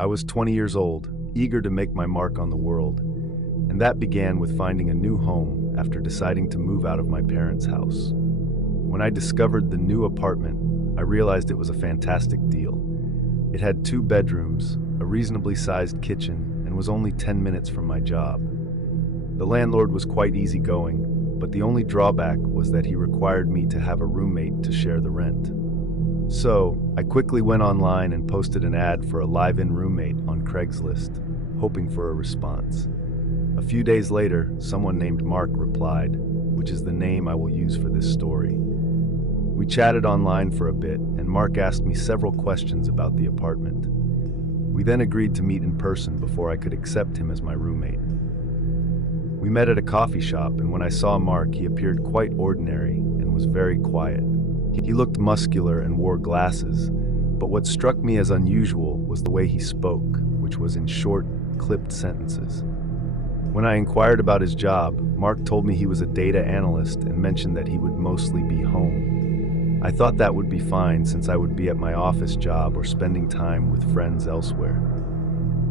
I was 20 years old, eager to make my mark on the world, and that began with finding a new home after deciding to move out of my parents' house. When I discovered the new apartment, I realized it was a fantastic deal. It had 2 bedrooms, a reasonably sized kitchen, and was only 10 minutes from my job. The landlord was quite easygoing, but the only drawback was that he required me to have a roommate to share the rent. So, I quickly went online and posted an ad for a live-in roommate on Craigslist, hoping for a response. A few days later, someone named Mark replied, which is the name I will use for this story. We chatted online for a bit, and Mark asked me several questions about the apartment. We then agreed to meet in person before I could accept him as my roommate. We met at a coffee shop, and when I saw Mark, he appeared quite ordinary and was very quiet. He looked muscular and wore glasses, but what struck me as unusual was the way he spoke, which was in short, clipped sentences. When I inquired about his job, Mark told me he was a data analyst and mentioned that he would mostly be home. I thought that would be fine since I would be at my office job or spending time with friends elsewhere.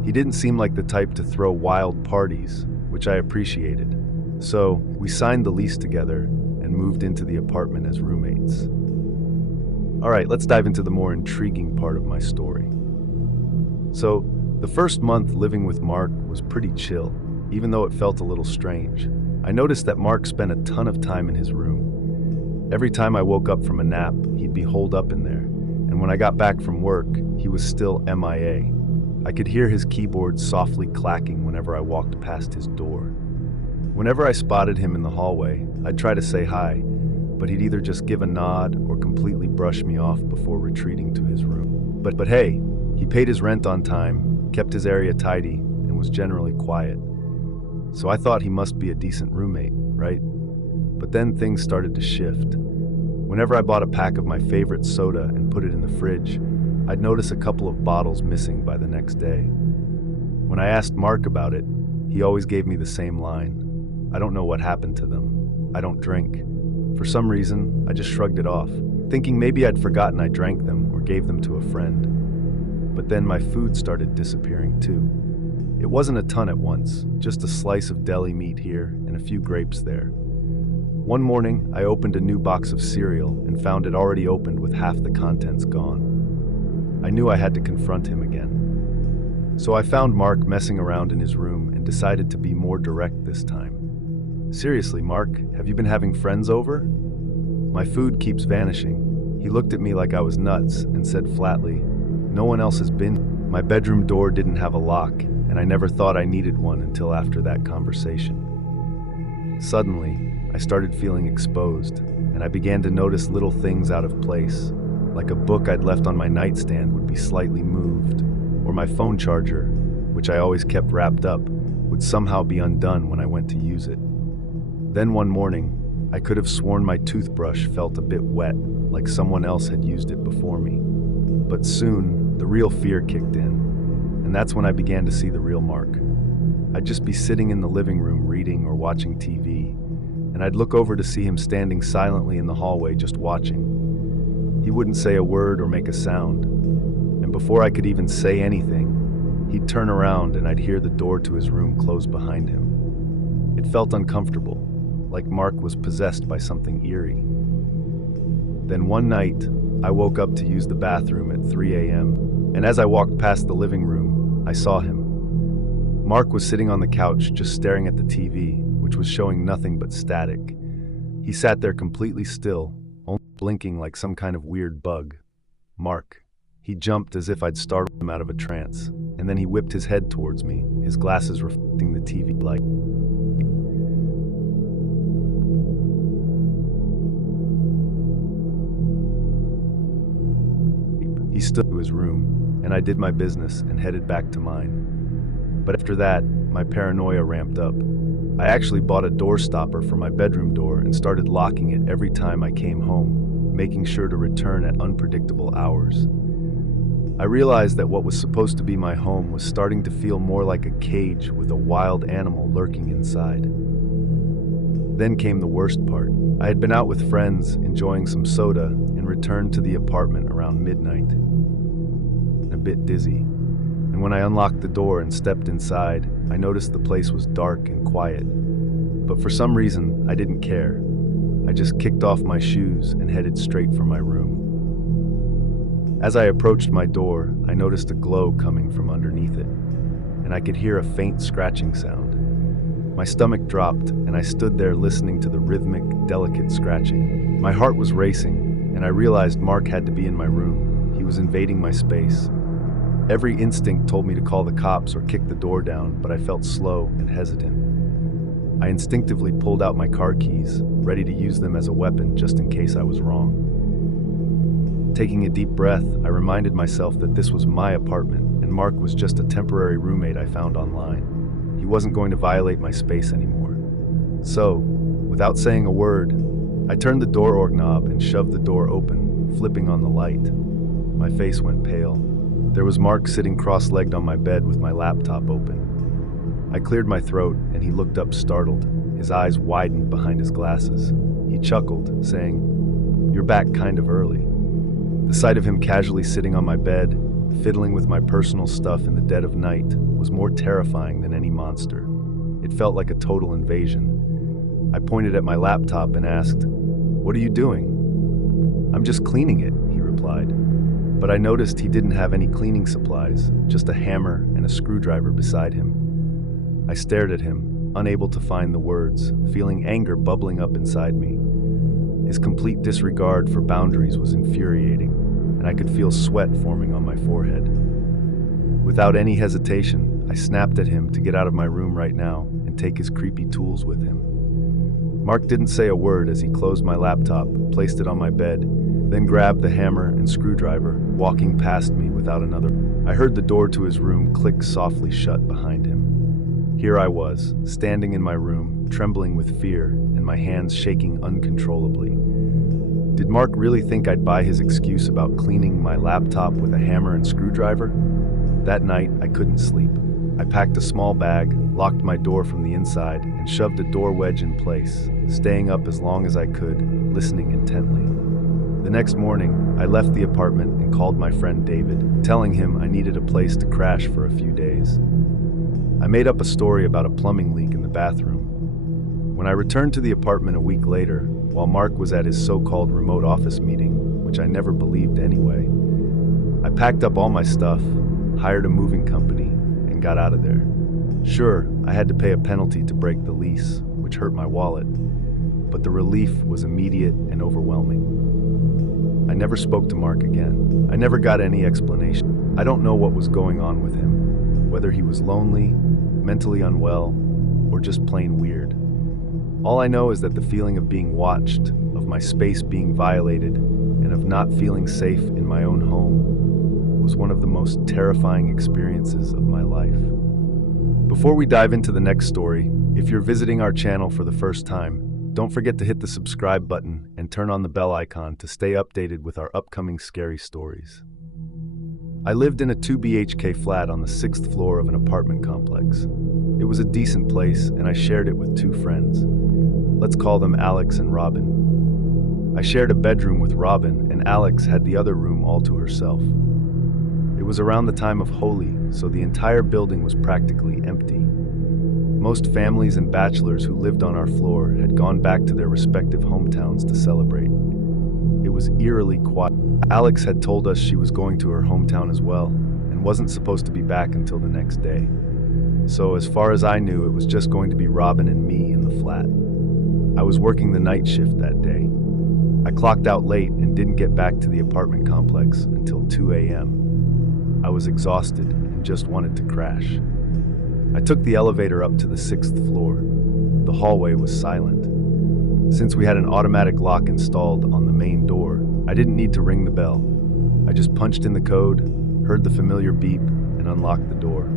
He didn't seem like the type to throw wild parties, which I appreciated. So, we signed the lease together and moved into the apartment as roommates. Alright, let's dive into the more intriguing part of my story. So, the first month living with Mark was pretty chill, even though it felt a little strange. I noticed that Mark spent a ton of time in his room. Every time I woke up from a nap, he'd be holed up in there, and when I got back from work, he was still MIA. I could hear his keyboard softly clacking whenever I walked past his door. Whenever I spotted him in the hallway, I'd try to say hi, but he'd either just give a nod or completely brush me off before retreating to his room. But hey, he paid his rent on time, kept his area tidy, and was generally quiet. So I thought he must be a decent roommate, right? But then things started to shift. Whenever I bought a pack of my favorite soda and put it in the fridge, I'd notice a couple of bottles missing by the next day. When I asked Mark about it, he always gave me the same line. I don't know what happened to them. I don't drink. For some reason, I just shrugged it off, thinking maybe I'd forgotten I drank them or gave them to a friend. But then my food started disappearing too. It wasn't a ton at once, just a slice of deli meat here and a few grapes there. One morning, I opened a new box of cereal and found it already opened with half the contents gone. I knew I had to confront him again. So I found Mark messing around in his room and decided to be more direct this time. Seriously, Mark, have you been having friends over? My food keeps vanishing. He looked at me like I was nuts and said flatly, "No one else has been." My bedroom door didn't have a lock, and I never thought I needed one until after that conversation. Suddenly, I started feeling exposed, and I began to notice little things out of place, like a book I'd left on my nightstand would be slightly moved, or my phone charger, which I always kept wrapped up, would somehow be undone when I went to use it. Then one morning, I could have sworn my toothbrush felt a bit wet, like someone else had used it before me. But soon, the real fear kicked in, and that's when I began to see the real Mark. I'd just be sitting in the living room reading or watching TV, and I'd look over to see him standing silently in the hallway just watching. He wouldn't say a word or make a sound, and before I could even say anything, he'd turn around and I'd hear the door to his room close behind him. It felt uncomfortable, like Mark was possessed by something eerie. Then one night, I woke up to use the bathroom at 3 a.m., and as I walked past the living room, I saw him. Mark was sitting on the couch just staring at the TV, which was showing nothing but static. He sat there completely still, only blinking like some kind of weird bug. Mark. He jumped as if I'd startled him out of a trance, and then he whipped his head towards me, his glasses reflecting the TV light. He stood to his room, and I did my business and headed back to mine. But after that, my paranoia ramped up. I actually bought a door stopper for my bedroom door and started locking it every time I came home, making sure to return at unpredictable hours. I realized that what was supposed to be my home was starting to feel more like a cage with a wild animal lurking inside. Then came the worst part. I had been out with friends, enjoying some soda, and returned to the apartment around midnight. A bit dizzy. And and when I unlocked the door and stepped inside, I noticed the place was dark and quiet. But for some reason, I didn't care. I just kicked off my shoes and headed straight for my room. As I approached my door, I noticed a glow coming from underneath it, and I could hear a faint scratching sound. My stomach dropped, and I stood there listening to the rhythmic, delicate scratching. My heart was racing, and I realized Mark had to be in my room. He was invading my space. Every instinct told me to call the cops or kick the door down, but I felt slow and hesitant. I instinctively pulled out my car keys, ready to use them as a weapon just in case I was wrong. Taking a deep breath, I reminded myself that this was my apartment, and Mark was just a temporary roommate I found online. He wasn't going to violate my space anymore. So, without saying a word, I turned the door knob and shoved the door open, flipping on the light. My face went pale. There was Mark sitting cross-legged on my bed with my laptop open. I cleared my throat, and he looked up startled. His eyes widened behind his glasses. He chuckled, saying, "You're back kind of early." The sight of him casually sitting on my bed, fiddling with my personal stuff in the dead of night, was more terrifying than any monster. It felt like a total invasion. I pointed at my laptop and asked, "What are you doing?" "I'm just cleaning it," he replied. But I noticed he didn't have any cleaning supplies, just a hammer and a screwdriver beside him. I stared at him, unable to find the words, feeling anger bubbling up inside me. His complete disregard for boundaries was infuriating, and I could feel sweat forming on my forehead. Without any hesitation, I snapped at him to get out of my room right now and take his creepy tools with him. Mark didn't say a word as he closed my laptop, placed it on my bed, then grabbed the hammer and screwdriver, walking past me without another. I heard the door to his room click softly shut behind him. Here I was, standing in my room, trembling with fear, and my hands shaking uncontrollably. Did Mark really think I'd buy his excuse about cleaning my laptop with a hammer and screwdriver? That night, I couldn't sleep. I packed a small bag, locked my door from the inside, and shoved a door wedge in place, staying up as long as I could, listening intently. The next morning, I left the apartment and called my friend David, telling him I needed a place to crash for a few days. I made up a story about a plumbing leak in the bathroom. When I returned to the apartment a week later, while Mark was at his so-called remote office meeting, which I never believed anyway, I packed up all my stuff, hired a moving company, and got out of there. Sure, I had to pay a penalty to break the lease, which hurt my wallet, but the relief was immediate and overwhelming. I never spoke to Mark again. I never got any explanation. I don't know what was going on with him, whether he was lonely, mentally unwell, or just plain weird. All I know is that the feeling of being watched, of my space being violated, and of not feeling safe in my own home was one of the most terrifying experiences of my life. Before we dive into the next story, if you're visiting our channel for the first time, don't forget to hit the subscribe button and turn on the bell icon to stay updated with our upcoming scary stories. I lived in a 2 BHK flat on the 6th floor of an apartment complex. It was a decent place, and I shared it with two friends. Let's call them Alex and Robin. I shared a bedroom with Robin, and Alex had the other room all to herself. It was around the time of Holi, so the entire building was practically empty. Most families and bachelors who lived on our floor had gone back to their respective hometowns to celebrate. It was eerily quiet. Alex had told us she was going to her hometown as well, and wasn't supposed to be back until the next day. So as far as I knew, it was just going to be Robin and me in the flat. I was working the night shift that day. I clocked out late and didn't get back to the apartment complex until 2 a.m. I was exhausted and just wanted to crash. I took the elevator up to the 6th floor. The hallway was silent. Since we had an automatic lock installed on the main door, I didn't need to ring the bell. I just punched in the code, heard the familiar beep, and unlocked the door.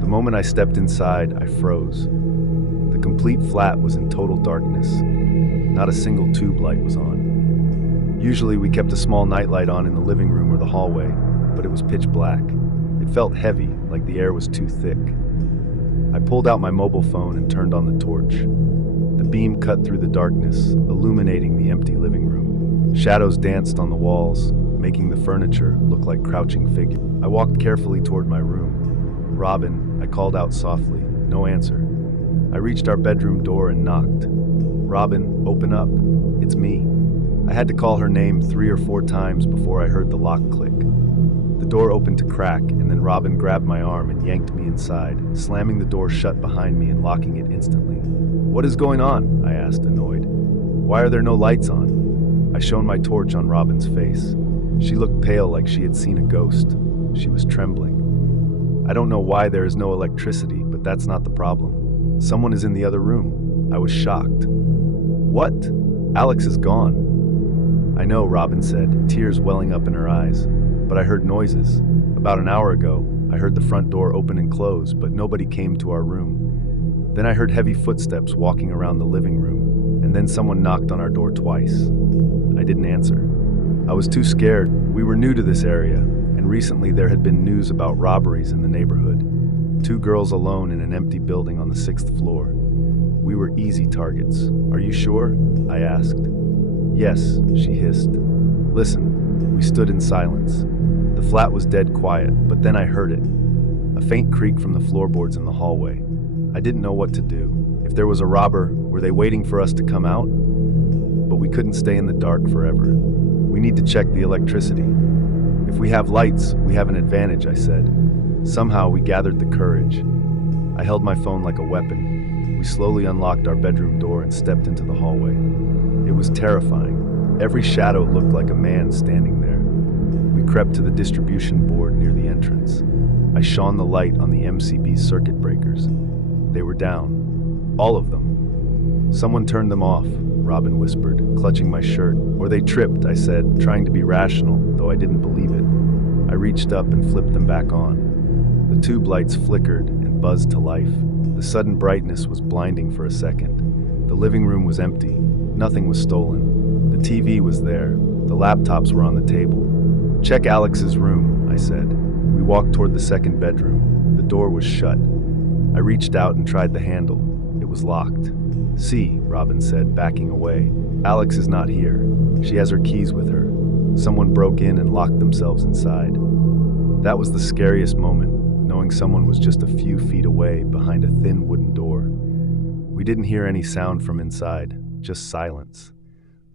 The moment I stepped inside, I froze. The complete flat was in total darkness. Not a single tube light was on. Usually we kept a small nightlight on in the living room or the hallway, but it was pitch black. It felt heavy, like the air was too thick. I pulled out my mobile phone and turned on the torch. The beam cut through the darkness, illuminating the empty living room. Shadows danced on the walls, making the furniture look like crouching figures. I walked carefully toward my room. "Robin," I called out softly. No answer. I reached our bedroom door and knocked. "Robin, open up. It's me." I had to call her name 3 or 4 times before I heard the lock click. The door opened to crack, and then Robin grabbed my arm and yanked me inside, slamming the door shut behind me and locking it instantly. "What is going on?" I asked, annoyed. "Why are there no lights on?" I shone my torch on Robin's face. She looked pale, like she had seen a ghost. She was trembling. "I don't know why there is no electricity, but that's not the problem. Someone is in the other room." I was shocked. "What? Alex is gone." "I know," Robin said, tears welling up in her eyes. "But I heard noises. About an hour ago, I heard the front door open and close, but nobody came to our room. Then I heard heavy footsteps walking around the living room, and then someone knocked on our door twice." I didn't answer. I was too scared. We were new to this area, and recently there had been news about robberies in the neighborhood. 2 girls alone in an empty building on the 6th floor. We were easy targets. "Are you sure?" I asked. "Yes," she hissed. "Listen." We stood in silence. The flat was dead quiet, but then I heard it. A faint creak from the floorboards in the hallway. I didn't know what to do. If there was a robber, were they waiting for us to come out? But we couldn't stay in the dark forever. "We need to check the electricity. If we have lights, we have an advantage," I said. Somehow we gathered the courage. I held my phone like a weapon. We slowly unlocked our bedroom door and stepped into the hallway. It was terrifying. Every shadow looked like a man standing there. We crept to the distribution board near the entrance. I shone the light on the MCB circuit breakers. They were down. All of them. "Someone turned them off," Robin whispered, clutching my shirt. "Or they tripped," I said, trying to be rational, though I didn't believe it. I reached up and flipped them back on. The tube lights flickered and buzzed to life. The sudden brightness was blinding for a second. The living room was empty. Nothing was stolen. The TV was there. The laptops were on the table. "Check Alex's room," I said. We walked toward the second bedroom. The door was shut. I reached out and tried the handle. It was locked. "See," Robin said, backing away. "Alex is not here. She has her keys with her. Someone broke in and locked themselves inside." That was the scariest moment, knowing someone was just a few feet away behind a thin wooden door. We didn't hear any sound from inside, just silence.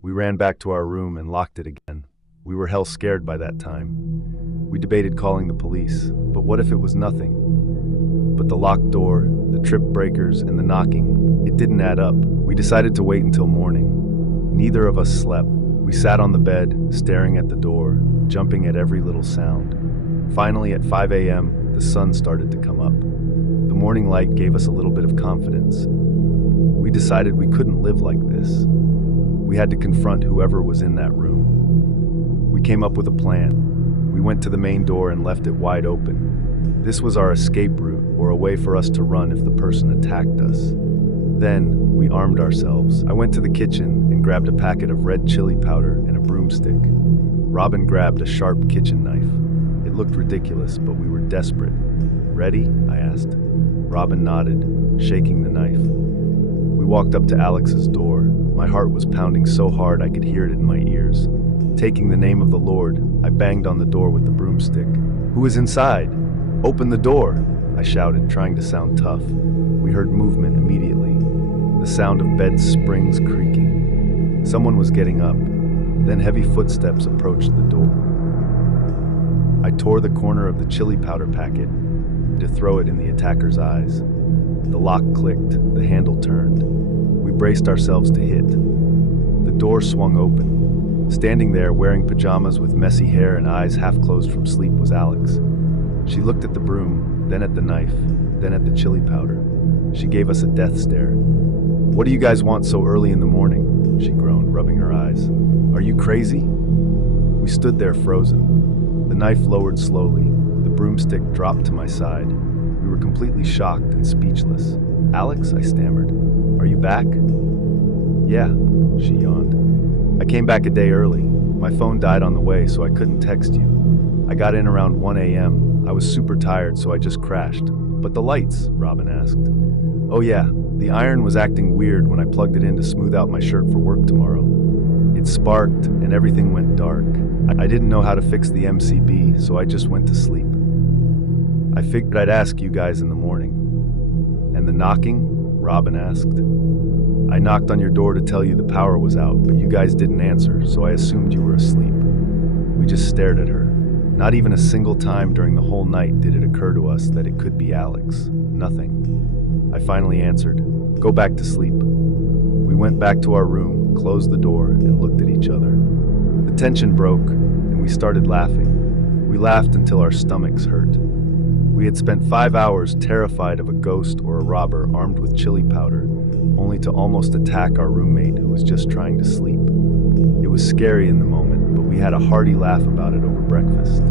We ran back to our room and locked it again. We were hell scared by that time. We debated calling the police, but what if it was nothing? But the locked door, the trip breakers, and the knocking, it didn't add up. We decided to wait until morning. Neither of us slept. We sat on the bed, staring at the door, jumping at every little sound. Finally, at 5 a.m., the sun started to come up. The morning light gave us a little bit of confidence. We decided we couldn't live like this. We had to confront whoever was in that room. We came up with a plan. We went to the main door and left it wide open. This was our escape route, or a way for us to run if the person attacked us. Then, we armed ourselves. I went to the kitchen and grabbed a packet of red chili powder and a broomstick. Robin grabbed a sharp kitchen knife. It looked ridiculous, but we were desperate. "Ready?" I asked. Robin nodded, shaking the knife. We walked up to Alex's door. My heart was pounding so hard I could hear it in my ears. Taking the name of the Lord, I banged on the door with the broomstick. "Who is inside? Open the door!" I shouted, trying to sound tough. We heard movement immediately. The sound of bed springs creaking. Someone was getting up. Then heavy footsteps approached the door. I tore the corner of the chili powder packet to throw it in the attacker's eyes. The lock clicked, the handle turned. We braced ourselves to hit. The door swung open. Standing there, wearing pajamas with messy hair and eyes half closed from sleep, was Alex. She looked at the broom, then at the knife, then at the chili powder. She gave us a death stare. "What do you guys want so early in the morning?" she groaned, rubbing her eyes. "Are you crazy?" We stood there frozen. The knife lowered slowly. The broomstick dropped to my side. We were completely shocked and speechless. "Alex," I stammered. "Are you back?" "Yeah," she yawned. "I came back a day early. My phone died on the way, so I couldn't text you. I got in around 1 a.m. I was super tired, so I just crashed." "But the lights?" Robin asked. "Oh yeah, the iron was acting weird when I plugged it in to smooth out my shirt for work tomorrow. It sparked, and everything went dark. I didn't know how to fix the MCB, so I just went to sleep. I figured I'd ask you guys in the morning. And the knocking? Robin asked. I knocked on your door to tell you the power was out, but you guys didn't answer, so I assumed you were asleep. We just stared at her. Not even a single time during the whole night did it occur to us that it could be Alex. Nothing. I finally answered, "Go back to sleep." We went back to our room, closed the door, and looked at each other. The tension broke, and we started laughing. We laughed until our stomachs hurt. We had spent 5 hours terrified of a ghost or a robber armed with chili powder, only to almost attack our roommate who was just trying to sleep. It was scary in the moment, but we had a hearty laugh about it over breakfast.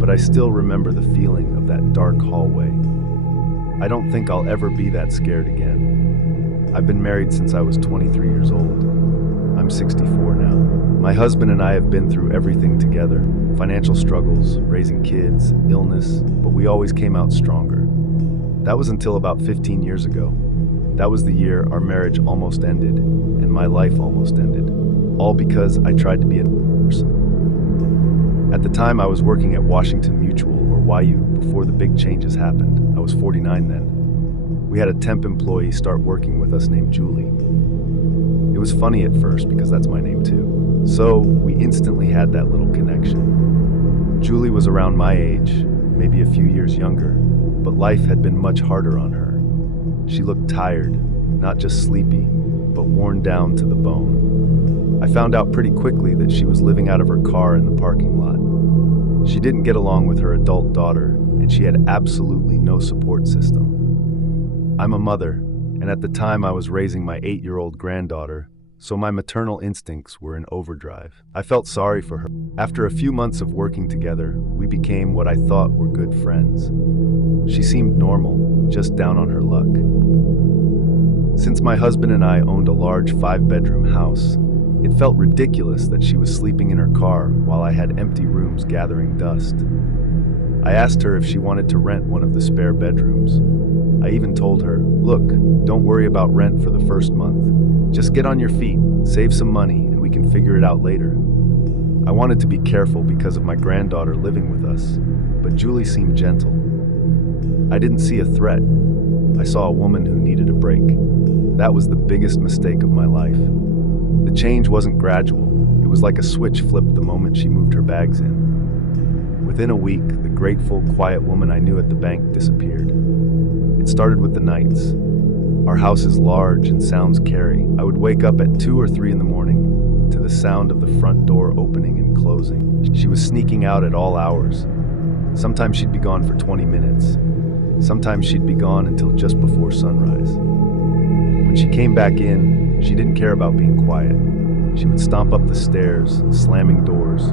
But I still remember the feeling of that dark hallway. I don't think I'll ever be that scared again. I've been married since I was 23 years old. I'm 64 now. My husband and I have been through everything together. Financial struggles, raising kids, illness, but we always came out stronger. That was until about 15 years ago. That was the year our marriage almost ended, and my life almost ended. All because I tried to be a person. At the time, I was working at Washington Mutual, or YU, before the big changes happened. I was 49 then. We had a temp employee start working with us named Julie. It was funny at first because that's my name too. So we instantly had that little connection. Julie was around my age, maybe a few years younger, but life had been much harder on her. She looked tired, not just sleepy, but worn down to the bone. I found out pretty quickly that she was living out of her car in the parking lot. She didn't get along with her adult daughter, and she had absolutely no support system. I'm a mother, and at the time I was raising my 8-year-old granddaughter, so my maternal instincts were in overdrive. I felt sorry for her. After a few months of working together, we became what I thought were good friends. She seemed normal, just down on her luck. Since my husband and I owned a large 5-bedroom house, it felt ridiculous that she was sleeping in her car while I had empty rooms gathering dust. I asked her if she wanted to rent one of the spare bedrooms. I even told her, "Look, don't worry about rent for the first month. Just get on your feet, save some money, and we can figure it out later." I wanted to be careful because of my granddaughter living with us, but Julie seemed gentle. I didn't see a threat. I saw a woman who needed a break. That was the biggest mistake of my life. The change wasn't gradual. It was like a switch flipped the moment she moved her bags in. Within a week, the grateful, quiet woman I knew at the bank disappeared. It started with the nights. Our house is large and sounds carry. I would wake up at 2 or 3 in the morning to the sound of the front door opening and closing. She was sneaking out at all hours. Sometimes she'd be gone for 20 minutes. Sometimes she'd be gone until just before sunrise. When she came back in, she didn't care about being quiet. She would stomp up the stairs, slamming doors.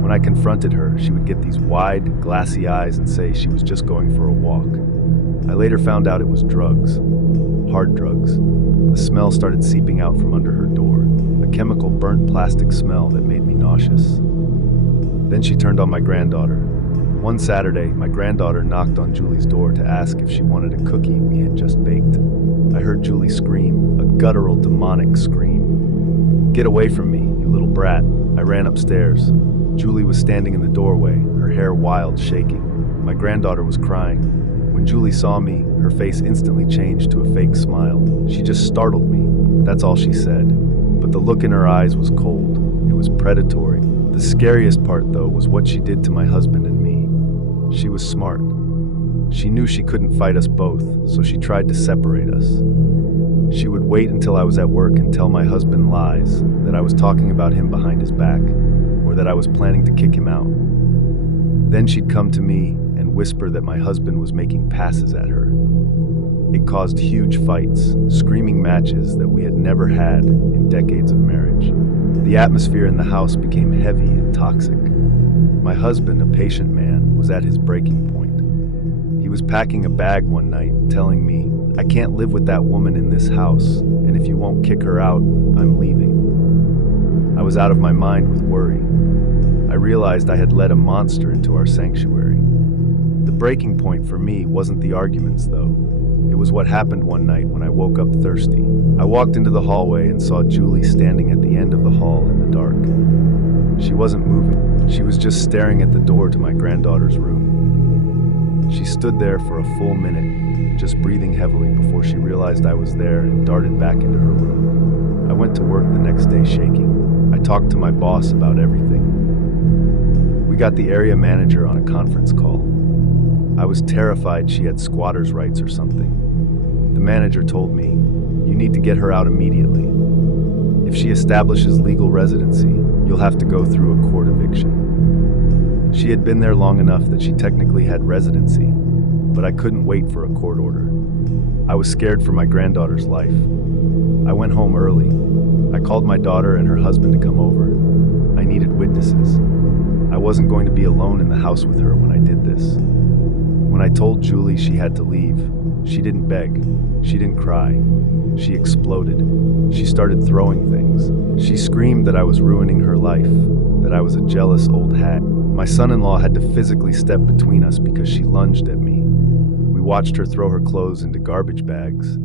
When I confronted her, she would get these wide, glassy eyes and say she was just going for a walk. I later found out it was drugs. Hard drugs. The smell started seeping out from under her door, a chemical burnt plastic smell that made me nauseous. Then she turned on my granddaughter. One Saturday, my granddaughter knocked on Julie's door to ask if she wanted a cookie we had just baked. I heard Julie scream, a guttural, demonic scream. "Get away from me, you little brat." I ran upstairs. Julie was standing in the doorway, her hair wild, shaking. My granddaughter was crying. When Julie saw me, her face instantly changed to a fake smile. She just startled me. That's all she said. But the look in her eyes was cold. It was predatory. The scariest part, though, was what she did to my husband and me. She was smart. She knew she couldn't fight us both, so she tried to separate us. She would wait until I was at work and tell my husband lies, that I was talking about him behind his back, or that I was planning to kick him out. Then she'd come to me and whisper that my husband was making passes at her. It caused huge fights, screaming matches that we had never had in decades of marriage. The atmosphere in the house became heavy and toxic. My husband, a patient man, was at his breaking point. He was packing a bag one night, telling me, "I can't live with that woman in this house, and if you won't kick her out, I'm leaving." I was out of my mind with worry. I realized I had let a monster into our sanctuary. The breaking point for me wasn't the arguments, though. It was what happened one night when I woke up thirsty. I walked into the hallway and saw Julie standing at the end of the hall in the dark. She wasn't moving. She was just staring at the door to my granddaughter's room. She stood there for a full minute, just breathing heavily before she realized I was there and darted back into her room. I went to work the next day shaking. I talked to my boss about everything. We got the area manager on a conference call. I was terrified she had squatters' rights or something. The manager told me, "You need to get her out immediately. If she establishes legal residency, you'll have to go through a court eviction." She had been there long enough that she technically had residency, but I couldn't wait for a court order. I was scared for my granddaughter's life. I went home early. I called my daughter and her husband to come over. I needed witnesses. I wasn't going to be alone in the house with her when I did this. When I told Julie she had to leave, she didn't beg. She didn't cry. She exploded. She started throwing things. She screamed that I was ruining her life, that I was a jealous old hag. My son-in-law had to physically step between us because she lunged at me. We watched her throw her clothes into garbage bags.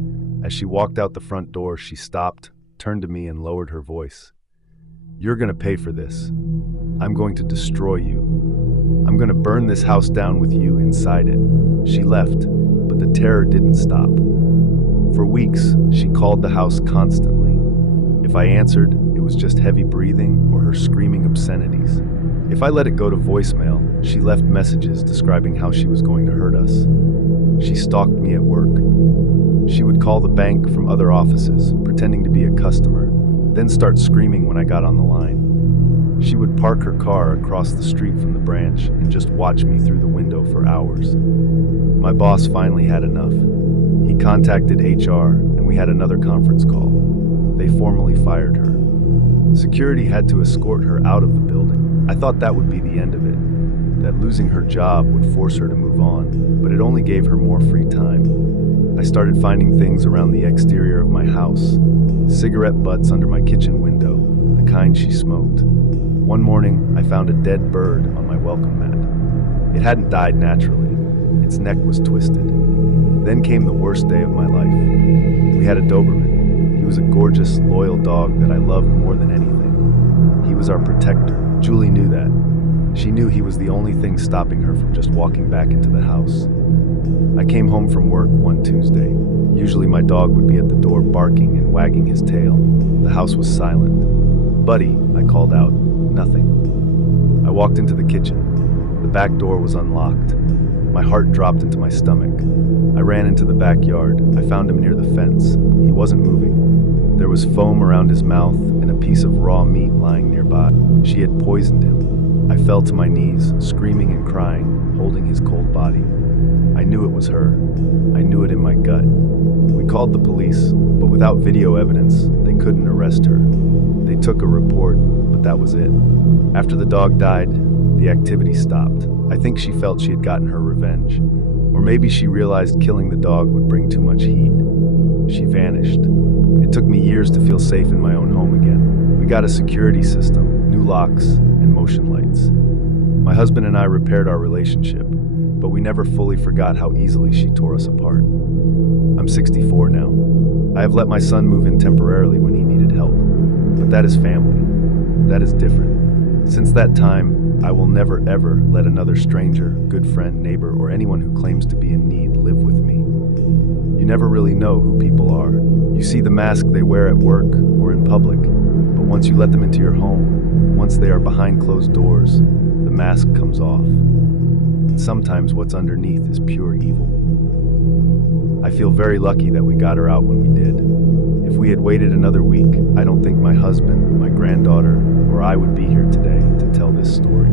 As she walked out the front door, she stopped, turned to me, and lowered her voice. "You're going to pay for this. I'm going to destroy you. I'm going to burn this house down with you inside it." She left, but the terror didn't stop. For weeks, she called the house constantly. If I answered, it was just heavy breathing or her screaming obscenities. If I let it go to voicemail, she left messages describing how she was going to hurt us. She stalked me at work. She would call the bank from other offices, pretending to be a customer, then start screaming when I got on the line. She would park her car across the street from the branch and just watch me through the window for hours. My boss finally had enough. He contacted HR, and we had another conference call. They formally fired her. Security had to escort her out of the building. I thought that would be the end of it, that losing her job would force her to move on, but it only gave her more free time. I started finding things around the exterior of my house, cigarette butts under my kitchen window, the kind she smoked. One morning, I found a dead bird on my welcome mat. It hadn't died naturally. Its neck was twisted. Then came the worst day of my life. We had a Doberman. He was a gorgeous, loyal dog that I loved more than anything. He was our protector. Julie knew that. She knew he was the only thing stopping her from just walking back into the house. I came home from work one Tuesday. Usually my dog would be at the door barking and wagging his tail. The house was silent. "Buddy," I called out. Nothing. I walked into the kitchen. The back door was unlocked. My heart dropped into my stomach. I ran into the backyard. I found him near the fence. He wasn't moving. There was foam around his mouth and a piece of raw meat lying nearby. She had poisoned him. I fell to my knees, screaming and crying, holding his cold body. I knew it was her. I knew it in my gut. We called the police, but without video evidence, they couldn't arrest her. They took a report, but that was it. After the dog died, the activity stopped. I think she felt she had gotten her revenge. Or maybe she realized killing the dog would bring too much heat. She vanished. It took me years to feel safe in my own home again. We got a security system, new locks, and motion lights. My husband and I repaired our relationship, but we never fully forgot how easily she tore us apart. I'm 64 now. I have let my son move in temporarily when he needed help. But that is family. That is different. Since that time, I will never ever let another stranger, good friend, neighbor, or anyone who claims to be in need live with me. You never really know who people are. You see the mask they wear at work or in public, but once you let them into your home, once they are behind closed doors, the mask comes off. And sometimes what's underneath is pure evil. I feel very lucky that we got her out when we did. If we had waited another week, I don't think my husband, my granddaughter, or I would be here today to tell this story.